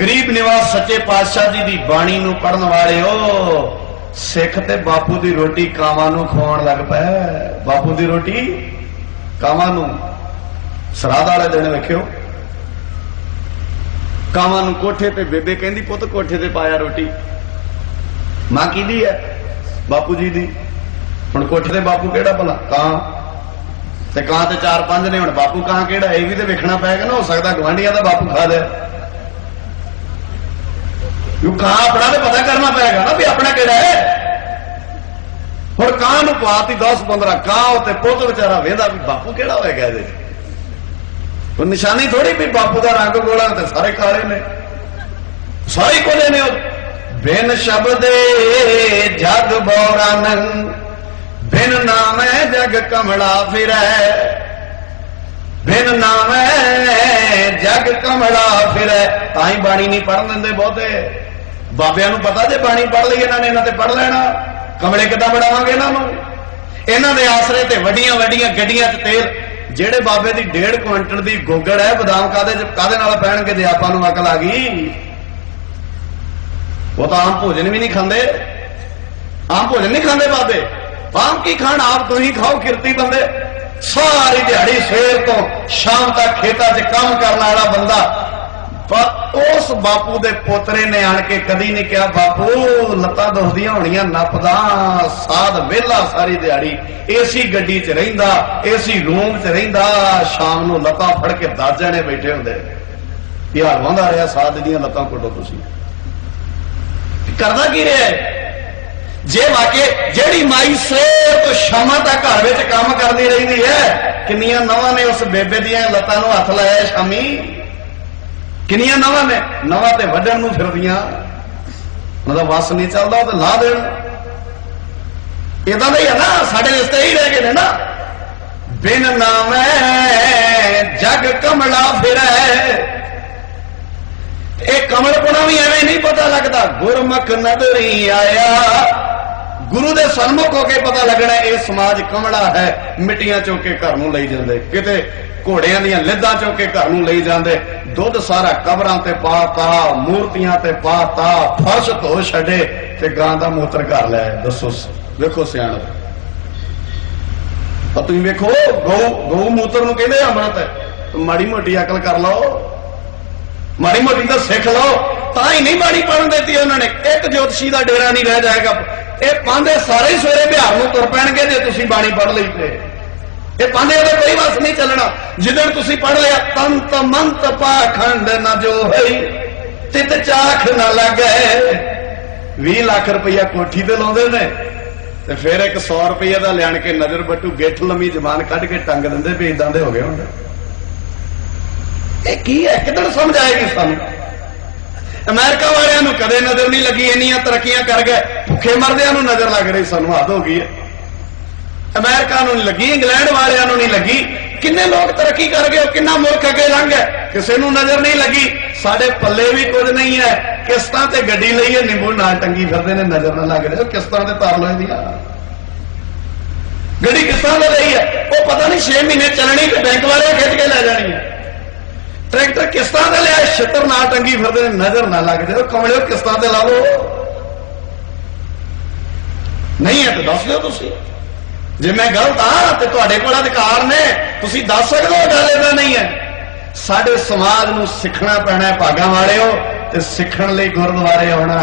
ਗਰੀਬ ਨਿਵਾਸ ਸੱਚੇ ਪਾਤਸ਼ਾਹ ਜੀ ਦੀ ਬਾਣੀ ਨੂੰ ਪੜਨ ਵਾਲਿਓ, ਸਿੱਖ ਤੇ ਬਾਪੂ ਦੀ ਰੋਟੀ ਕਾਵਾਂ ਨੂੰ ਖਵਾਉਣ ਲੱਗ ਪਿਆ ਬਾਪੂ ਦੀ ਰੋਟੀ ਕਾਵਾਂ ਨੂੰ ਸਰਾਧ ਵਾਲੇ ਦਿਨ ਵੇਖਿਓ। ਕਾਵਾਂ ਨੂੰ ਕੋਠੇ ਤੇ ਬੇਬੇ ਕਹਿੰਦੀ, ਪੁੱਤ ਕੋਠੇ ਤੇ ਪਾਇਆ ਰੋਟੀ। ਮਾਂ ਕਿਹਦੀ ਹੈ, ਬਾਪੂ ਜੀ ਦੀ, ਹੁਣ ਕੋਠੇ ਤੇ ਬਾਪੂ ਕਿਹੜਾ ਭਲਾ? ਕਾਂ ਤੇ ਕਾਂ ਤੇ ਚਾਰ ਪੰਜ ਨੇ, ਹੁਣ ਬਾਪੂ ਕਾਂ ਕਿਹੜਾ? ਇਹ ਵੀ ਤੇ ਵੇਖਣਾ ਪਏਗਾ ਨਾ, ਹੋ ਸਕਦਾ ਗਵਾਂਢੀਆਂ ਦਾ ਬਾਪੂ ਖਾ ਲਿਆ। ਯੂ ਕਾਂ ਆਪਣਾ ਤੇ ਪਤਾ ਕਰਨਾ ਪਏਗਾ ਨਾ ਵੀ ਆਪਣਾ ਕਿਹੜਾ ਹੈ। ਹੁਣ ਕਾਂ ਨੂੰ ਪਾਤੀ 10 15 ਕਾਂ ਉਤੇ ਪੁੱਤ ਵਿਚਾਰਾ ਵੇਂਦਾ ਵੀ ਬਾਪੂ ਕਿਹੜਾ ਹੋਏਗਾ ਇਹਦੇ ਉਹ ਨਿਸ਼ਾਨੀ ਥੋੜੀ ਵੀ ਬਾਪੂ ਦਾ ਰੰਗ ਗੋਲਾ ਤੇ ਸਾਰੇ ਕਾਲੇ ਨੇ। ਸਾਰੇ ਕੋਲੇ ਨੇ ਉਹ। ਬਿਨ ਸ਼ਬਦੇ ਜਗ ਬੋਰਾਨੰ ਬਿਨ ਨਾਮੈ ਜਗ ਕਮਲਾ ਫਿਰੈ। ਬਿਨ ਨਾਮੈ, ਜਗ ਕਮਲਾ ਫਿਰੈ। ਤਾਂ ਹੀ ਬਾਣੀ ਨਹੀਂ ਪੜਨ ਦਿੰਦੇ ਬਹੁਤੇ। ਬਾਬਿਆਂ ਨੂੰ ਪਤਾ ਜੇ ਬਾਣੀ ਪੜ ਲਈ ਇਹਨਾਂ ਨੇ, ਇਹਨਾਂ ਤੇ ਪੜ ਲੈਣਾ। ਕਮਲੇ ਕਿੱਦਾਂ ਬੜਾਵਾਂਗੇ ਇਹਨਾਂ ਨੂੰ? ਇਹਨਾਂ ਦੇ ਆਸਰੇ ਤੇ ਵੱਡੀਆਂ ਵੱਡੀਆਂ ਗੱਡੀਆਂ 'ਚ ਤੇਲ। ਜਿਹੜੇ ਬਾਬੇ ਦੀ 1.5 ਕੁਇੰਟਲ ਦੀ ਗੋਗੜ ਹੈ, ਬਦਾਮ ਕਾਦੇ ਕਾਦੇ ਨਾਲ ਪਹਿਣਗੇ ਜੇ ਆਪਾਂ ਨੂੰ ਅਕਲ ਆ ਗਈ? ਉਹ ਤਾਂ ਆਮ ਭੋਜਨ ਵੀ ਨਹੀਂ ਖਾਂਦੇ। ਆਮ ਭੋਜਨ ਨਹੀਂ ਖਾਂਦੇ ਬਾਬੇ। ਆਮ ਕੀ ਖਾਣ? ਆਪ ਤੁਸੀਂ ਖਾਓ, ਕਿਰਤੀ ਬੰਦੇ। ਸਾਰੀ ਦਿਹਾੜੀ ਸਵੇਰ ਤੋਂ ਸ਼ਾਮ ਤੱਕ ਖੇਤਾਂ 'ਚ ਕੰਮ ਕਰਨ ਵਾਲਾ ਬੰਦਾ। ਪਰ ਉਸ ਬਾਪੂ ਦੇ ਪੋਤਰੇ ਨੇ ਆਣ ਕੇ ਕਦੀ ਨਹੀਂ ਕਿਹਾ, ਬਾਪੂ, ਲੱਤਾਂ ਦੁਖਦੀਆਂ ਹੋਣੀਆਂ, ਨੱਪਦਾ, ਸਾਧ ਵਿਹਲਾ ਸਾਰੀ ਦਿਹਾੜੀ। ਏਸੀ ਗੱਡੀ 'ਚ ਰਹਿੰਦਾ, ਏਸੀ ਰੂਮ 'ਚ ਰਹਿੰਦਾ, ਸ਼ਾਮ ਨੂੰ ਲੱਤਾਂ ਫੜ ਕੇ ਦਸ ਜਣੇ ਬੈਠੇ ਹੁੰਦੇ। ਇਹ ਹਲਵਾਂਦਾ ਰਿਹਾ, ਸਾਧ ਦੀਆਂ ਲੱਤਾਂ ਕੁੱਟੋ ਤੁਸੀਂ। ਕਰਦਾ ਕੀ ਰਿਹਾ ਹੈ ਜੇ ਵਾਕੇ, ਜਿਹੜੀ ਮਾਈ ਸਵੇਰ ਤੋਂ ਸ਼ਾਮਾਂ ਤੱਕ ਘਰ ਵਿੱਚ ਕੰਮ ਕਰਦੀ ਰਹਿੰਦੀ ਹੈ ਕਿੰਨੀਆਂ ਨਵਾਂ ਨੇ ਉਸ ਬੇਬੇ ਦੀਆਂ ਲੱਤਾਂ ਨੂੰ ਹੱਥ ਲਾਇਆ ਸ਼ਾਮੀ? ਕਿੰਨੀਆਂ ਨਵਾਂ ਨੇ? ਨਵਾਂ ਤੇ ਵੱਢਣ ਨੂੰ ਫਿਰਦੀਆਂ। ਉਹਨਾਂ ਦਾ ਵਸ ਨਹੀਂ ਚੱਲਦਾ, ਉਹ ਤੇ ਲਾ ਦੇਣ। ਇਦਾਂ ਦਾ ਹੀ ਹੈ ਨਾ, ਸਾਡੇ ਰਿਸ਼ਤੇ ਹੀ ਰਹਿ ਗਏ ਨੇ ਨਾ। ਬਿਨ ਨਾਮੈ ਜਗ ਕਮਲਾ ਫਿਰੈ। ਇਹ ਕਮਲਪੁਣਾ ਵੀ ਐਵੇਂ ਨਹੀਂ ਪਤਾ ਲੱਗਦਾ, ਗੁਰਮੁਖ ਨਦਰੀ ਆਇਆ। ਗੁਰੂ ਦੇ ਸਨਮੁਖ ਹੋ ਕੇ ਪਤਾ ਲੱਗਣਾ ਇਹ ਸਮਾਜ ਕਮਲਾ ਹੈ, ਮਿੱਟੀਆਂ ਚੋਂ ਕੇ ਘਰ ਨੂੰ ਲਈ ਜਾਂਦੇ, ਕਿਤੇ ਘੋੜਿਆਂ ਦੀਆਂ ਲਿੱਦਾਂ ਚੋਂ ਕੇ ਘਰ ਨੂੰ ਲਈ ਜਾਂਦੇ, ਦੁੱਧ ਸਾਰਾ ਕਬਰਾਂ ਤੇ ਪਾਤਾ ਮੂਰਤੀਆਂ ਤੇ ਪਾਤਾ ਫਰਸ਼ ਧੋ ਛੱਡੇ ਤੇ ਗਾਂ ਦਾ ਮੂਤਰ ਘਰ ਲੈ ਦੱਸੋ ਵੇਖੋ ਸਿਆਣ। ਤਾਂ ਤੁਸੀਂ ਵੇਖੋ, ਗਊ ਗਊ ਮੂਤਰ ਨੂੰ ਕਹਿੰਦੇ ਅੰਮ੍ਰਿਤ, ਮਾੜੀ ਮੋਟੀ ਅਕਲ ਕਰ ਲਓ। ਮਾੜੀ ਮੋਟੀ ਤਾਂ ਸਿੱਖ ਲਓ। ਤਾਂ ਹੀ ਨਹੀਂ ਬਾਣੀ ਪੜਨ ਦਿੱਤੀ ਉਹਨਾਂ ਨੇ। ਇੱਕ ਜੋਤਸ਼ੀ ਦਾ ਡੇਰਾ ਨਹੀਂ ਰਹਿ ਜਾਏਗਾ। ਇਹ ਪਾਂਦੇ ਸਾਰੇ ਸਵੇਰੇ ਬਿਹਾਰ ਨੂੰ ਤੁਰ ਪੈਣਗੇ ਜੇ ਤੁਸੀਂ ਬਾਣੀ ਪੜ ਲਈ ਤੇ। ਇਹ ਪਾਂਦੇ ਉਹਦੇ ਕੋਈ ਵਸ ਨਹੀਂ ਚੱਲਣਾ। ਜਿੱਦਣ ਤੁਸੀਂ ਪੜ ਲਿਆ, ਤੰਤ ਮੰਤ ਪਾਖੰਡ ਨਾ ਜੋ ਹੋਈ ਤਿਤ ਚਾਖ ਨਾ ਲੱਗੇ। 20 ਲੱਖ ਰੁਪਈਆ ਕੋਠੀ ਤੇ ਲਾਉਂਦੇ ਨੇ ਤੇ ਫਿਰ ਇੱਕ 100 ਰੁਪਈਆ ਦਾ ਲਿਆਣ ਕੇ ਨਜ਼ਰ ਬੱਟੂ ਗਿੱਠ ਲੰਮੀ ਜ਼ਬਾਨ ਕੱਢ ਕੇ ਟੰਗ ਦਿੰਦੇ ਵੀ ਇਦਾਂ ਦੇ ਹੋ ਗਏ ਹੁੰਦੇ। ਇਹ ਕੀ ਹੈ? ਕਿੱਦਣ ਸਮਝ ਆਏਗੀ ਸਾਨੂੰ। ਅਮਰੀਕਾ ਵਾਲਿਆਂ ਨੂੰ ਕਦੇ ਨਜ਼ਰ ਨਹੀਂ ਲੱਗੀ, ਇੰਨੀਆਂ ਤਰੱਕੀਆਂ ਕਰ ਗਏ। ਭੁੱਖੇ ਮਰਦਿਆਂ ਨੂੰ ਨਜ਼ਰ ਲੱਗ ਰਹੀ, ਸਾਨੂੰ ਹੱਦ ਹੋ ਗਈ ਹੈ। ਅਮਰੀਕਾ ਨੂੰ ਨਹੀਂ ਲੱਗੀ, ਇੰਗਲੈਂਡ ਵਾਲਿਆਂ ਨੂੰ ਨਹੀਂ ਲੱਗੀ। ਕਿੰਨੇ ਲੋਕ ਤਰੱਕੀ ਕਰ ਗਏ ਕਿੰਨਾ ਮੁਲਕ ਅੱਗੇ ਲੰਘ ਗਿਆ ਕਿਸੇ ਨੂੰ ਨਜ਼ਰ ਨਹੀਂ ਲੱਗੀ। ਸਾਡੇ ਪੱਲੇ ਵੀ ਕੁਝ ਨਹੀਂ ਹੈ। ਕਿਸ਼ਤਾਂ ਤੇ ਗੱਡੀ ਲਈਏ, ਨਿੰਬੂ ਨਾਲ ਟੰਗੀ ਫਿਰਦੇ ਨੇ, ਨਜ਼ਰ ਨਾ ਲੱਗ ਰਿਹਾ। ਕਿਸ਼ਤਾਂ ਤੇ ਤਾਰ ਲੋਏ ਦੀਆਂ ਗੱਡੀ ਕਿਸ਼ਤਾਂ ਤੇ ਲਈ ਹੈ? ਉਹ ਪਤਾ ਨਹੀਂ 6 ਮਹੀਨੇ ਚੱਲਣੀ ਤੇ ਬੈਂਕ ਵਾਲੇ ਖਿੱਚ ਕੇ ਲੈ ਜਾਣੀ ਹੈ। ਟਰੈਕਟਰ ਕਿਸ ਤਰ੍ਹਾਂ ਤੇ ਲਿਆ ਛੱਤਰ ਨਾਲ ਟੰਗੀ ਫਿਰਦੇ ਨੇ, ਨਜ਼ਰ ਨਾ ਲੱਗ ਜਾਵੇ, ਕਮਲਿਓ ਤਰ੍ਹਾਂ ਤੇ ਲਾ ਲਓ ਨਹੀਂ ਹੈ ਤਾਂ ਦੱਸ ਦਿਓ ਤੁਸੀਂ। ਜੇ ਮੈਂ ਗਲਤ ਆ ਤੇ ਤੁਹਾਡੇ ਕੋਲ ਅਧਿਕਾਰ ਨੇ। ਤੁਸੀਂ ਦੱਸ ਸਕਦੇ ਹੋ ਗੱਲ ਇਹਦਾ ਨਹੀਂ ਹੈ। ਸਾਡੇ ਸਮਾਜ ਨੂੰ ਸਿੱਖਣਾ ਪੈਣਾ ਹੈ, ਭਾਗਾਂ ਵਾਲਿਓ, ਤੇ ਸਿੱਖਣ ਲਈ ਗੁਰਦੁਆਰੇ ਆਉਣਾ